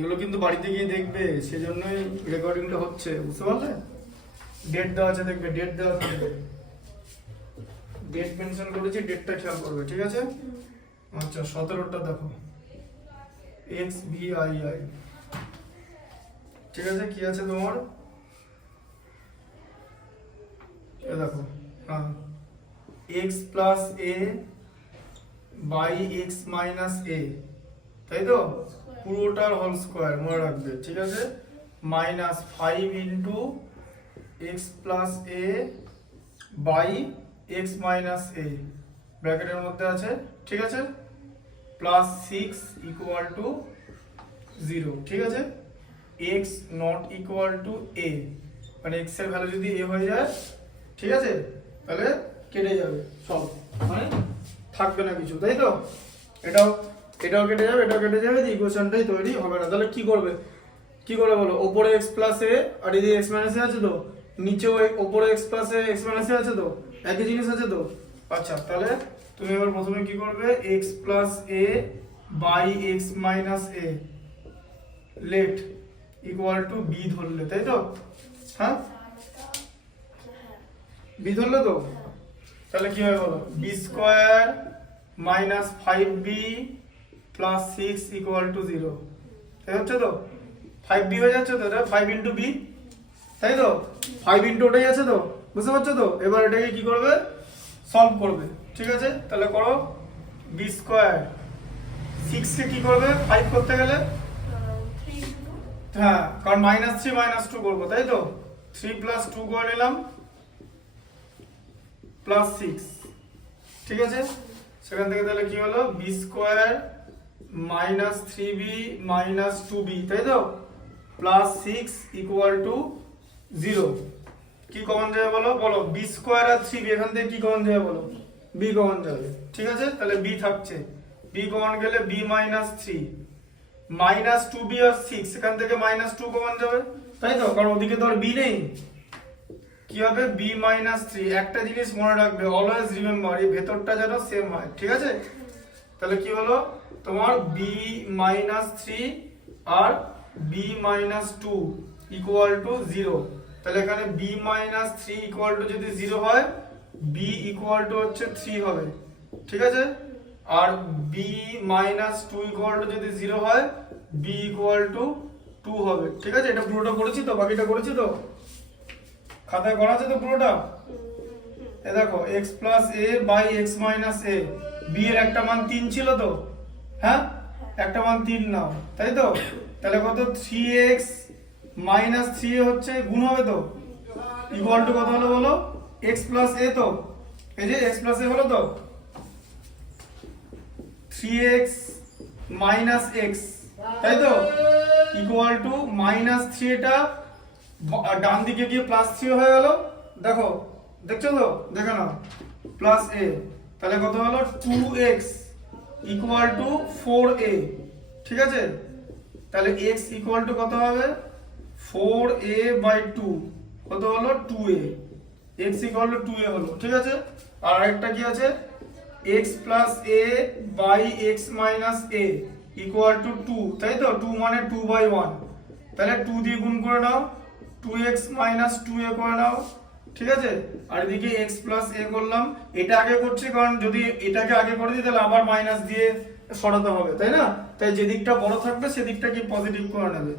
এগুলো কিন্তু বাড়িতে গিয়ে দেখবে, সেজন্যই রেকর্ডিংটা হচ্ছে, বুঝতে পারলে? ডেট দেওয়া আছে, দেখবে ডেট দেওয়া থাকবে, ডেট মেনশন করেছি, ডেটটা খেয়াল করবে, ঠিক আছে? আচ্ছা 17টা দেখো, XVII, ঠিক আছে? কি আছে তোমার? এ দেখো, হ্যাঁ, x plus A by x minus A, তাই তো? পুরোটার হোল স্কোয়ার মনে রাখবে, ঠিক আছে? Minus 5 into X plus A by x minus A, ব্র্যাকেটের মধ্যে আছে, ঠিক আছে? প্লাস 6 ইকুয়াল টু 0, ঠিক আছে? এক্স নট ইকুয়াল টু এ, মানে এক্স এর ভ্যালু যদি এ হয়ে যায়, ঠিক আছে, তাহলে কেটে যাবে সব, মানে থাকবে না কিছু, তাই তো? এটাও এটাও কেটে যাবে, এটাও কেটে যাবে, ইকুয়েশনটাই তৈরি হবে না। তাহলে কি করবে, কি করে বলো? ওপরে x প্লাস এ আর এদিকে x মাইনাস এ আছে তো, নিচেও ওপরে x প্লাস এ x মাইনাস এ আছে তো, একই জিনিস আছে তো। আচ্ছা, তাহলে তুমি এবার প্রথমে কি করবে? x plus A by x minus a let equal to b ধরলে, তাই তো? হ্যাঁ, বি ধরলে তো? তাহলে কি হবে বলো? B square minus 5b plus 6 equal to 0, তাই হচ্ছে তো? 5b হয়ে যাচ্ছে তো, এটা 5 ইন্টু বি, তাই তো? 5 ইন্টু ওটাই আছে তো, বুঝতে পারছো তো? এবার এটাকে কি করবে? সলভ করবে, ঠিক আছে? তাহলে করো, বি স্কোয়ার 6 কে কি করবে 5 করতে গেলে? হ্যাঁ, কারণ মাইনাস 3 মাইনাস 2 করবো, তাই তো? 3 প্লাস 2 করে নিলাম প্লাস 6, ঠিক আছে? সেখান থেকে তাহলে কি হলো? B square minus 3b minus 2b, তাই তো? Plus 6 equal to 0। কি কমন যাবে বলো? বলো, বি স্কোয়ার আর 3b এখান থেকে কি কমন যাবে বলো? বি কমন যাবে, ঠিক আছে? তাহলে বি থাকছে, বি কমন গেলে বি মাইনাস 3 মাইনাস 2b আর 6, এখান থেকে মাইনাস 2 কমন যাবে, তাই তো? কারণ ওদিকে তো আর বি নেই। কি হবে? b minus 3। একটা জিনিস মনে রাখবে, অলওয়েজ রিমেম্বার, এই ভেতরটা যেন সেম হয়, ঠিক আছে? তাহলে কি হলো তোমার? b মাইনাস 3 আর b মাইনাস 2 ইকুয়াল টু 0। তাহলে এখানে b মাইনাস 3 ইকুয়াল টু যদি 0 হয়, b ইকুয়াল টু হচ্ছে 3 হবে, ঠিক আছে? আর b মাইনাস 2 ইকুয়াল টু যদি 0 হয়, b ইকুয়াল টু 2 হবে, ঠিক আছে? এটা পুরোটা করেছি তো, বাকিটা করেছি তো, খাতায় করা আছে তো পুরোটা? এ দেখো, x plus A by x minus a, b এর একটা মান 3 ছিল তো, হ্যাঁ? একটা মান 3 নাও, তাই তো? তাহলে কত? 3x মাইনাস 3 হচ্ছে গুণ হবে তো, ইকুয়াল টু কত হলো বলো? x প্লাস এ, তো এই যে x প্লাস এ হলো তো, 3x মাইনাস x, তাই তো? ইকুয়াল টু মাইনাস 3, এটা ডান দিকে গিয়ে প্লাস 3 হয়ে গেল, দেখো, দেখছো তো? দেখে নাও, প্লাস এ, তাহলে কত হলো? 2x ইকুয়াল টু 4a, ঠিক আছে? তাহলে x ইকুয়াল টু কত হবে? 4a বাই 2, কত হলো? 2a, x equal to 2a হলো, ঠিক আছে? আর আরেকটা কি আছে? x plus a by x minus a equal to 2, তাই তো? 2 মানে 2 বাই 1, তাহলে 2 দিয়ে গুণ করে নাও, 2x মাইনাস 2a করে নাও, ঠিক আছে? আর এদিকে x প্লাস a করলাম, এটা আগে করছি কারণ যদি এটাকে আগে করে দিই তাহলে আবার মাইনাস দিয়ে সরাতে হবে, তাই না? তাই যে দিকটা বড় থাকবে সেদিকটা কি পজিটিভ করে নেবে,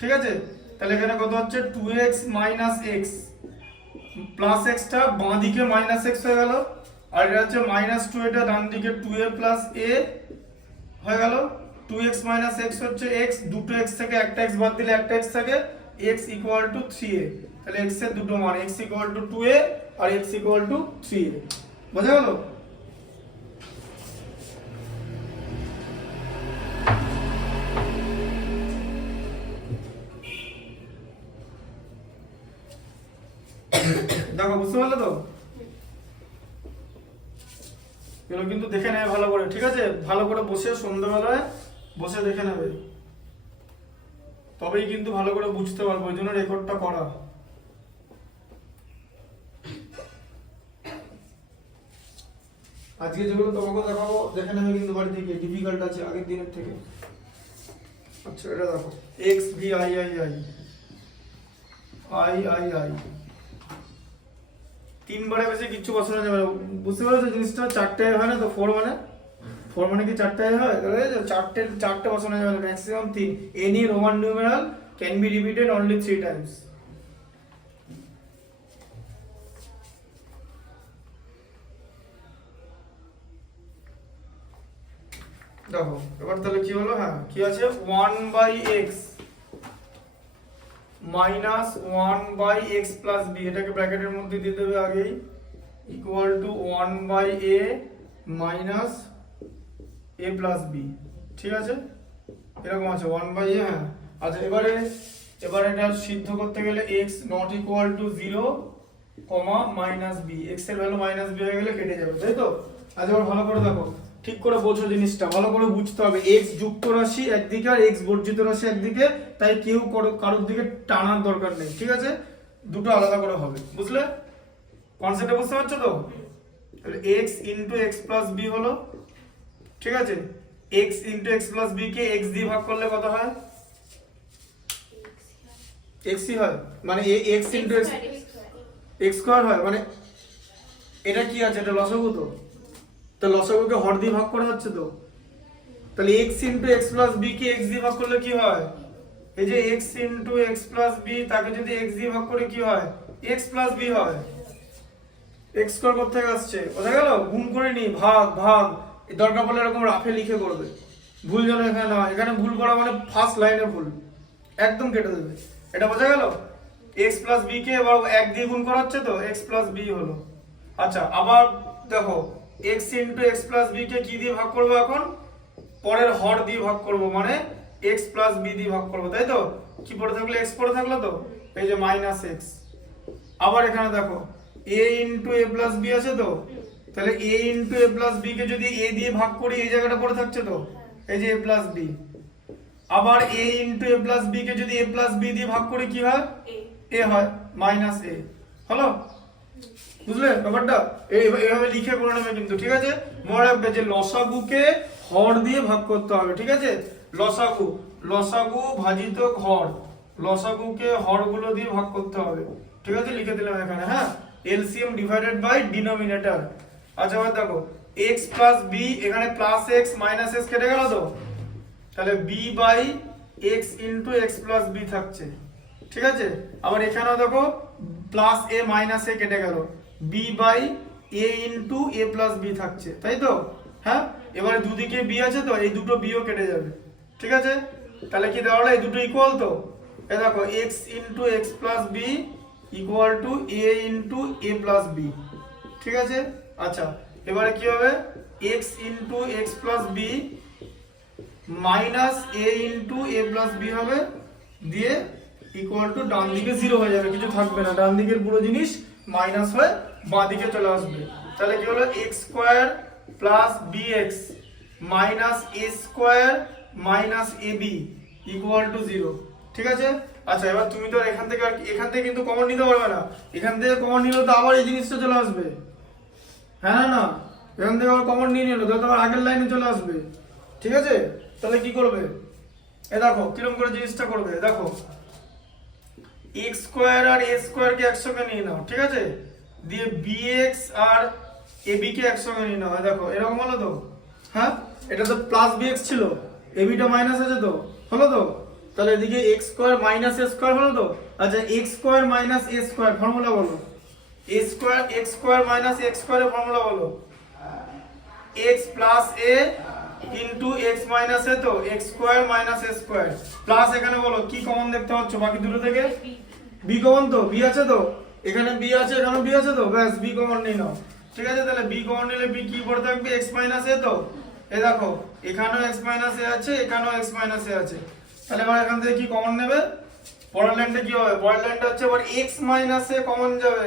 ঠিক আছে? তাহলে এখানে কত হচ্ছে? 2x minus x plus x টা বাঁ দিকে মাইনাস x হয়ে গেল, আর এটা হচ্ছে মাইনাস 2, এটা ডান দিকে 2a প্লাস a হয়ে গেল। 2x মাইনাস x হচ্ছে x, দুটো x থেকে একটা x বাদ দিলে একটা x থাকে, x ইকুয়াল টু 3a, তাহলে x এর দুটো মান, x ইকুয়াল টু 2a আর x ইকুয়াল টু 3a, বোঝা গেল? দেখো, বুঝতে পারলে তো? এগুলো কিন্তু দেখে নেবে ভালো করে, ঠিক আছে? ভালো করে বসে সন্ধ্যাবেলায় বসে দেখে নেবে, তবেই কিন্তু ভালো করে বুঝতে পারবো, ওই জন্য রেকর্ডটা করা। আজকে যেগুলো তোমাকে দেখাবো দেখে নেবে কিন্তু বাড়ি থেকে, ডিফিকাল্ট আছে আগের দিনের থেকে। আচ্ছা এটা দেখো X V I I I I I I তিনবারে বেশি কিছু বসানো যাবে না, বুঝতে পারছো জিনিসটা? চারটে হয় না তো, ফোর মানে কি চারটে হয়? তাহলে চারটে বসানো যাবে না, ম্যাক্সিমাম তিন। Any Roman numeral can be repeated only 3 Times. দেখো এবার তাহলে কি হলো, হ্যাঁ কি আছে, 1/x minus 1/x plus b, এটাকে ব্র্যাকেটের মধ্যে দিয়ে দেবে আগেই, equal to 1/a minus a plus b। ঠিক আছে, এরকম আছে 1/a। হ্যাঁ আচ্ছা, এবারে এটা সিদ্ধ করতে গেলে x not equal to 0 comma minus b, x এর ভ্যালু মাইনাস b হয়ে গেলে কেটে যাবে, তাই তো? আচ্ছা এবার ভালো করে দেখো, ঠিক করে বোঝো জিনিসটা, ভালো করে বুঝতে হবে। x যুক্ত রাশি একদিকে আর x বর্জিত রাশি একদিকে, তাই কেউ কারোর দিকে টানার দরকার নেই, ঠিক আছে? দুটো আলাদা করে হবে, বুঝলে? কনসেপ্টটা বুঝতে পারছো তো? তাহলে x into x plus b হলো, ঠিক আছে? x into x plus b কে x দিয়ে ভাগ করলে কত হয়? x ই হয়, মানে x ইনটু x স্কয়ার হয়, মানে এটা কি আছে, এটা লসাগু তো, তো লসাগুকে হর দিয়ে ভাগ করা হচ্ছে তো, তাহলে x into x plus b কে x দিয়ে ভাগ করলে কি হয়? এই যে x into x plus b, তাকে যদি x দিয়ে ভাগ করে কি হয়? x প্লাস b হয়। x স্কয়ার করতে আসছে, বোঝা গেল? গুণ করে নি, ভাগ ভাগ, দরকার পড়লে এরকম রাফে লিখে করবে, ভুল যেন এখানে না হয়। এখানে ভুল করা মানে ফার্স্ট লাইনে ভুল, একদম কেটে দেবে। এটা বোঝা গেল? x প্লাস b কে এবার 1 দিয়ে গুণ করা হচ্ছে তো, x প্লাস b হলো। আচ্ছা আবার দেখো, x into x plus b কে কি দিয়ে ভাগ করব এখন? পরের হর দিয়ে ভাগ করব, মানে x প্লাস b দিয়ে ভাগ করব, তাই তো? কি পড়ে থাকলো? x পড়ে থাকলো তো, এই যে মাইনাস x। আবার এখানে দেখো a into a plus b আছে তো, তাহলে a into a plus b কে যদি a দিয়ে ভাগ করি, এই জায়গাটা পড়ে থাকছে তো, এই যে a প্লাস b। আবার a into a plus b কে যদি a প্লাস b দিয়ে ভাগ করি কি হয়? a হয়, মাইনাস a হলো। বুঝলে ব্যাপারটা? এইভাবে লিখে করে নেবে কিন্তু, ঠিক আছে? মনে রাখবে যে লসাগুকে হর দিয়ে ভাগ করতে হবে, ঠিক আছে? লসাগু ভাজিত হর, লসাগুকে হরগুলো দিয়ে ভাগ করতে হবে, ঠিক আছে? লিখে দিলাম এখানে, হ্যাঁ, এলসিএম ডিভাইডেড বাই ডিনোমিনেটর। আচ্ছা এবার দেখো x প্লাস b, এখানে প্লাস x মাইনাস x কেটে গেল তো, তাহলে b বাই x into x plus b থাকছে, ঠিক আছে? আবার এখানেও দেখো প্লাস a মাইনাস a কেটে গেল, b by a into a plus b থাকছে, তাই তো? হ্যাঁ, এবারে দুদিকে b আছে তো, এই দুটো b ও কেটে যাবে, ঠিক আছে? তাহলে কি দেওয়া হলো, এই দুটো ইকুয়াল তো, এই দেখো x into x plus b equal to a into a plus b, ঠিক আছে? আচ্ছা এবারে কি হবে, x into x plus b minus a into a plus b হবে, দিয়ে ইকুয়াল টু ডান দিকে 0 হয়ে যাবে, কিছু থাকবে না, ডান দিকের পুরো জিনিস মাইনাস হয়ে বাঁ দিকে চলে আসবে। তাহলে কি হলো, x square plus bx minus a square minus ab equal to 0, ঠিক আছে? আচ্ছা এবার তুমি তো এখান থেকে কিন্তু কমন নিতে পারবে না, এখান থেকে কমন নিলে তো আবার এই জিনিসটা চলে আসবে, হ্যাঁ না, এখান থেকে আবার কমন নিয়ে নিলো তো তোমার আগের লাইনে চলে আসবে, ঠিক আছে? তাহলে কি করবে, এ দেখো কিরকম করে জিনিসটা করবে, দেখো x স্কয়ার আর a স্কয়ার কে একসঙ্গে নিয়ে নাও, ঠিক আছে? দিয়ে bx আর ab কে একসঙ্গে নিয়ে নাও, দেখো এরকম হলো তো, হ্যাঁ? এটা তো প্লাস bx ছিল, ab টা মাইনাস আছে তো, হলো তো? তাহলে এদিকে x square minus a square হলো তো। আচ্ছা x square minus a square formula বলো, a square x square minus x স্কয়ারের ফর্মুলা বলো, x plus a into x minus a, তো x square minus a square plus, এখানে বলো কি কমন দেখতে পাচ্ছ বাকি দুটো থেকে? b কমন তো, b আছে তো, এখানে b আছে, এখানে b আছে তো, ব্যাস b কমন নিয়ে নাও, ঠিক আছে? তাহলে b কমন নিলে b কি পড়ে থাকবে, x মাইনাস a তো, এই দেখো এখানেও x মাইনাস a আছে, এখানেও x মাইনাস a আছে, তাহলে এবার এখান থেকে কি কমন নেবে? পরের লাইনটা কি হবে, পরের লাইনটা হচ্ছে এবার x মাইনাস a কমন যাবে,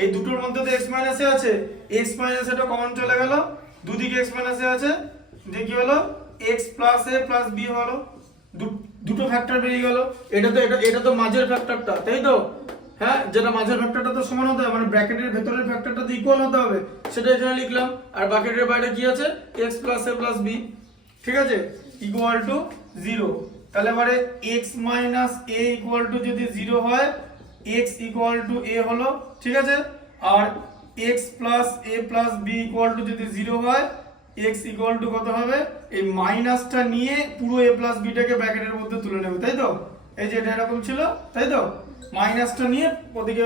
এই দুটোর মধ্যে তো x মাইনাস a আছে, x মাইনাস a টা কমন চলে গেল, দুদিকে x মাইনাস a আছে, যে কি হলো, x plus a plus b হলো, দুটো ফ্যাক্টর বেরিয়ে গেল। এটা তো মাঝের ফ্যাক্টরটা, তাই তো? হ্যাঁ, যেটা মাঝের ফ্যাক্টরটা তো সমান হতে হবে, মানে ব্র্যাকেটের ভেতরের ফ্যাক্টরটা তো ইকুয়াল হতে হবে, সেটা এখানে লিখলাম। আর ব্র্যাকেটের বাইরে কি আছে, x plus a plus b, ঠিক আছে? Equal to 0। তাহলে এবারে x minus a equal two যদি 0 হয় x ইকুয়াল টু a হলো, ঠিক আছে। আর x plus a plus b equal to যদি 0 হয় x ইকুয়াল টু কত হবে, এই মাইনাসটা নিয়ে পুরো a প্লাস b টাকে ব্র্যাকেটের মধ্যে তুলে নেবে, তাই তো। এই যে এটা এরকম ছিল, তাই তো, মাইনাসটা নিয়ে ওদিকে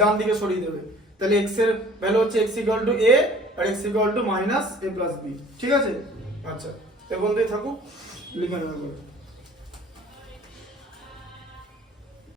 ডান দিকে সরিয়ে দেবে। তাহলে x এর ভ্যালু হচ্ছে x ইকুয়াল টু a আর x equal to minus a plus b, ঠিক আছে। আচ্ছা, এর মধ্যেই থাকুক, লিখে নেবে।